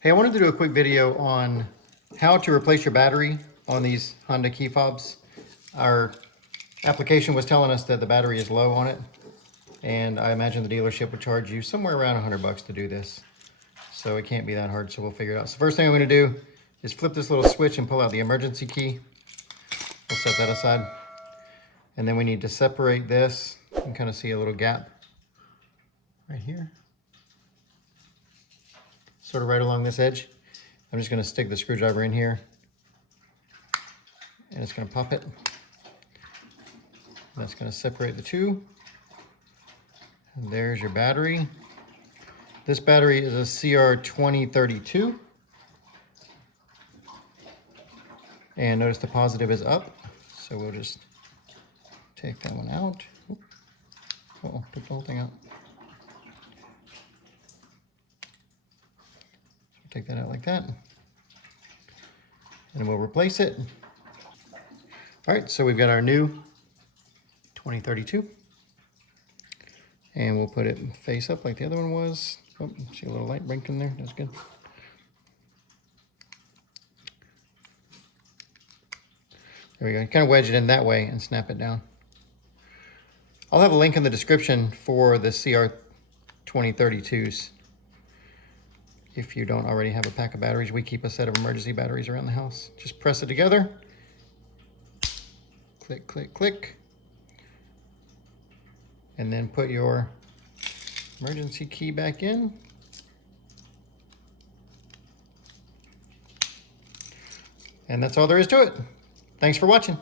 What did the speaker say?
Hey, I wanted to do a quick video on how to replace your battery on these Honda Keyfobs. Our application was telling us that the battery is low on it, and I imagine the dealership would charge you somewhere around $100 to do this. So it can't be that hard, so we'll figure it out. So first thing I'm gonna do is flip this little switch and pull out the emergency key. We'll set that aside. And then we need to separate this. You can kind of see a little gap right here. Sort of right along this edge. I'm just going to stick the screwdriver in here and it's going to pop it. That's going to separate the two. And there's your battery. This battery is a CR2032. And notice the positive is up. So we'll just take that one out. Uh-oh, took the whole thing out. Take that out like that. And we'll replace it. All right, so we've got our new 2032. And we'll put it face up like the other one was. Oh, see a little light blinking there, that's good. There we go, you kind of wedge it in that way and snap it down. I'll have a link in the description for the CR2032s. If you don't already have a pack of batteries, we keep a set of emergency batteries around the house. Just press it together. Click, click, click. And then put your emergency key back in. And that's all there is to it. Thanks for watching.